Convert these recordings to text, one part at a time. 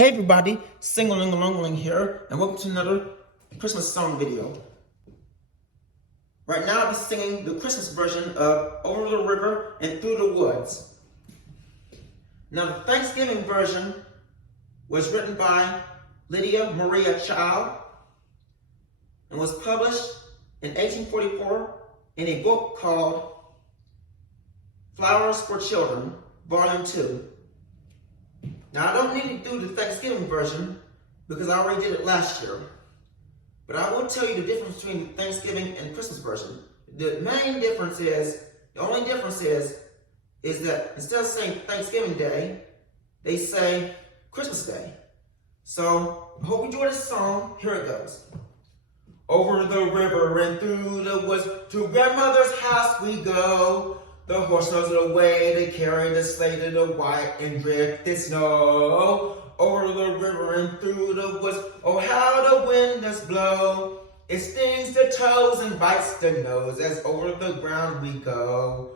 Hey everybody, Sing-a-ling-a-long-ling here, and welcome to another Christmas song video. Right now I'm singing the Christmas version of Over the River and Through the Woods. Now the Thanksgiving version was written by Lydia Maria Child and was published in 1844 in a book called Flowers for Children, Volume 2. Now, I don't need to do the Thanksgiving version because I already did it last year. But I will tell you the difference between the Thanksgiving and Christmas version. The only difference is that instead of saying Thanksgiving Day, they say Christmas Day. So, I hope you enjoy this song. Here it goes. Over the river and through the woods, to grandmother's house we go. The horse knows the way, they carry the sleigh to the white and drifted snow. Over the river and through the woods, oh how the wind does blow. It stings the toes and bites the nose as over the ground we go.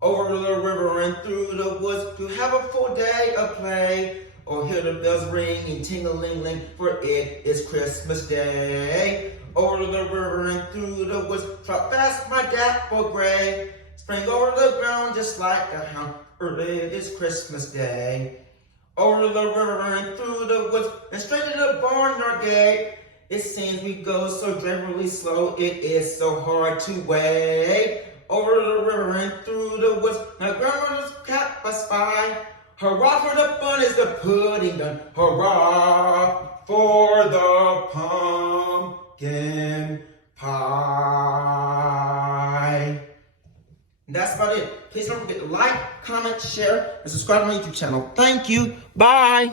Over the river and through the woods to have a full day of play. Oh, hear the bells ringing, ting-a-ling-ling, for it is Christmas Day. Over the river and through the woods, trot fast my dapple gray. Spring over the ground just like a hound, for it is Christmas Day. Over the river and through the woods, and straight to the barnyard gate. It seems we go so dreadfully slow, it is so hard to wait. Over the river and through the woods, now grandmother's cap I spy. Hurrah for the fun is the pudding done, hurrah for the pumpkin pie. That's about it. Please don't forget to like, comment, share, and subscribe to my YouTube channel. Thank you. Bye.